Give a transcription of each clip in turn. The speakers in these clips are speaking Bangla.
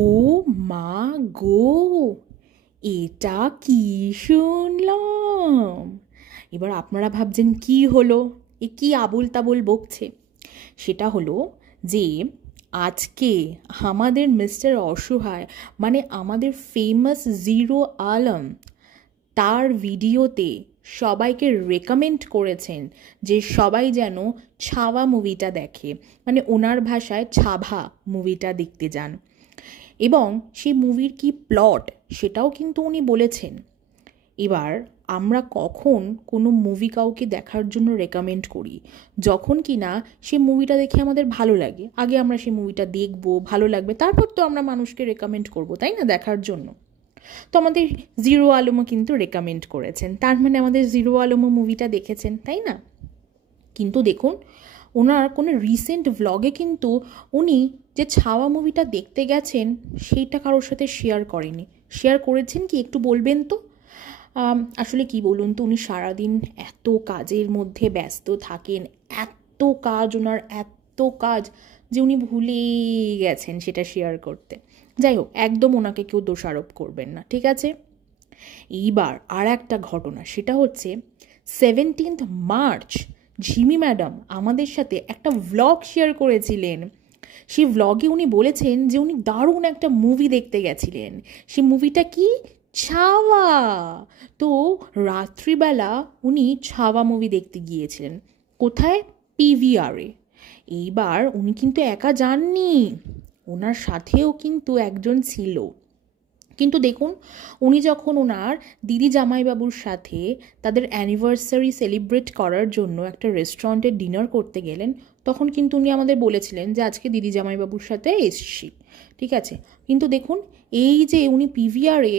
ও মা গো, এটা কি শুনলাম! এবার আপনারা ভাবছেন কি হলো, এ কি আবুল তাবুল বকছে। সেটা হলো যে আজকে আমাদের মিস্টার অসহায়, মানে আমাদের ফেমাস জিরো আলম, তার ভিডিওতে সবাইকে রেকমেন্ড করেছেন যে সবাই যেন ছাওয়া মুভিটা দেখে, মানে ওনার ভাষায় ছাভা মুভিটা দেখতে যান। এবং সেই মুভির কি প্লট সেটাও কিন্তু উনি বলেছেন। এবার আমরা কখন কোনো মুভি কাউকে দেখার জন্য রেকমেন্ড করি? যখন কি না সেই মুভিটা দেখে আমাদের ভালো লাগে, আগে আমরা সেই মুভিটা দেখবো, ভালো লাগবে, তারপর তো আমরা মানুষকে রেকমেন্ড করবো, তাই না, দেখার জন্য। তো আমাদের জিরো আলমও কিন্তু রেকমেন্ড করেছেন, তার মানে আমাদের জিরো আলমও মুভিটা দেখেছেন, তাই না? কিন্তু দেখুন, ওনার কোনো রিসেন্ট ভ্লগে কিন্তু উনি যে ছাওয়া মুভিটা দেখতে গেছেন সেইটা কারোর সাথে শেয়ার করেনি। শেয়ার করেছেন কি একটু বলবেন তো? আসলে কি বলুন তো, উনি সারাদিন এত কাজের মধ্যে ব্যস্ত থাকেন, এত কাজ, ওনার এত কাজ যে উনি ভুলেই গেছেন সেটা শেয়ার করতে। যাই হোক, একদম ওনাকে কেউ দোষারোপ করবেন না, ঠিক আছে? এইবার আর একটা ঘটনা, সেটা হচ্ছে 17 মার্চ ঝিমি ম্যাডাম আমাদের সাথে একটা ভ্লগ শেয়ার করেছিলেন। সেই ভ্লগে উনি বলেছেন যে উনি দারুণ একটা মুভি দেখতে গেছিলেন। সেই মুভিটা কি? ছাওয়া। তো রাত্রিবেলা উনি ছাওয়া মুভি দেখতে গিয়েছিলেন। কোথায়? পিভিআরে। এইবার উনি কিন্তু একা যাননি, ওনার সাথেও কিন্তু একজন ছিল। কিন্তু দেখুন, উনি যখন ওনার দিদি জামাইবাবুর সাথে তাদের অ্যানিভার্সারি সেলিব্রেট করার জন্য একটা রেস্টুরেন্টে ডিনার করতে গেলেন, তখন কিন্তু উনি আমাদের বলেছিলেন যে আজকে দিদি জামাইবাবুর সাথে এসছি, ঠিক আছে? কিন্তু দেখুন, এই যে উনি পিভিআরে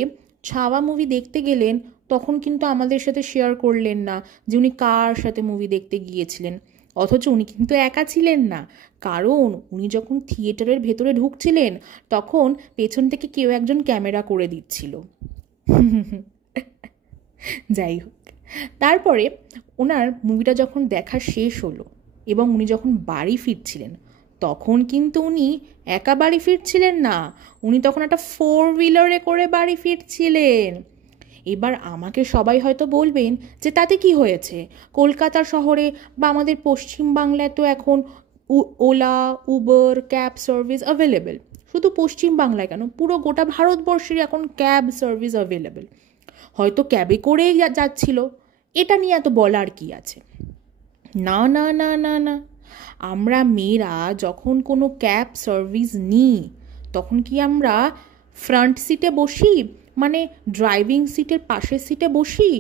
ছাওয়া মুভি দেখতে গেলেন, তখন কিন্তু আমাদের সাথে শেয়ার করলেন না যে উনি কার সাথে মুভি দেখতে গিয়েছিলেন। অথচ উনি কিন্তু একা ছিলেন না, কারণ উনি যখন থিয়েটারের ভেতরে ঢুকছিলেন তখন পেছন থেকে কেউ একজন ক্যামেরা করে দিচ্ছিল। যাই হোক, তারপরে ওনার মুভিটা যখন দেখা শেষ হলো এবং উনি যখন বাড়ি ফিরছিলেন, তখন কিন্তু উনি একা বাড়ি ফিরছিলেন না, উনি তখন একটা 4 হুইলারে করে বাড়ি ফিরছিলেন। এবার আমাকে সবাই হয়তো বলবেন যে তাতে কি হয়েছে, কলকাতা শহরে বা আমাদের পশ্চিমবাংলায় তো এখন OLA, Uber, cab service available. শুধু পশ্চিমবাংলায় কেন, পুরো গোটা ভারতবর্ষের এখন ক্যাব সার্ভিস অ্যাভেলেবেল। হয়তো ক্যাবে করেই যাচ্ছিল, এটা নিয়ে এত বলার কি আছে? না না না না না, আমরা মেয়েরা যখন কোনো ক্যাব সার্ভিস নিই তখন কি আমরা ফ্রন্ট সিটে বসি, মানে ড্রাইভিং সিটের পাশের সিটে বসি?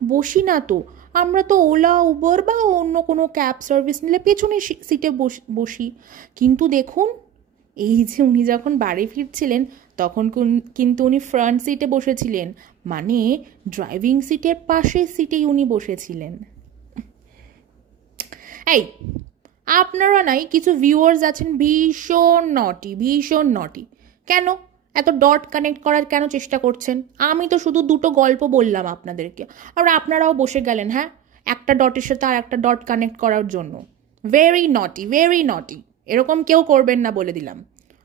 বসি না তো। আমরা তো ওলা, উবার বা অন্য কোনো ক্যাব সার্ভিস নিলে পেছনের সিটে বসি। কিন্তু দেখুন, এই যে উনি যখন বাড়ি ফিরছিলেন তখন কিন্তু উনি ফ্রন্ট সিটে বসেছিলেন, মানে ড্রাইভিং সিটের পাশের সিটেই উনি বসেছিলেন। এই, আপনারা নাই কিছু ভিউয়ার্স আছেন ভীষণ নটি, ভীষণ নটি। কেন এত ডট কানেক্ট করার কেন চেষ্টা করছেন? আমি তো শুধু দুটো গল্প বললাম আপনাদেরকে, আর আপনারাও বসে গেলেন, হ্যাঁ, একটা ডটের সাথে আর একটা ডট কানেক্ট করার জন্য। ভেরি নটি, ভেরি নটি। এরকম কেউ করবেন না বলে দিলাম।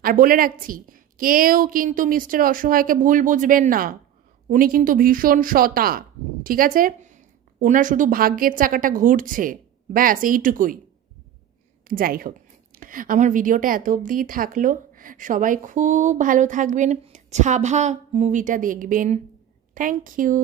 আর বলে রাখছি, কেউ কিন্তু মিস্টার অসহায়কে ভুল বুঝবেন না, উনি কিন্তু ভীষণ সতা, ঠিক আছে? ওনার শুধু ভাগ্যের চাকাটা ঘুরছে, ব্যাস এইটুকুই। যাই হোক, আমার ভিডিওটা এত অবধিই থাকলো। সবাই খুব ভালো থাকবেন, ছাভা মুভিটা দেখবেন। Thank you.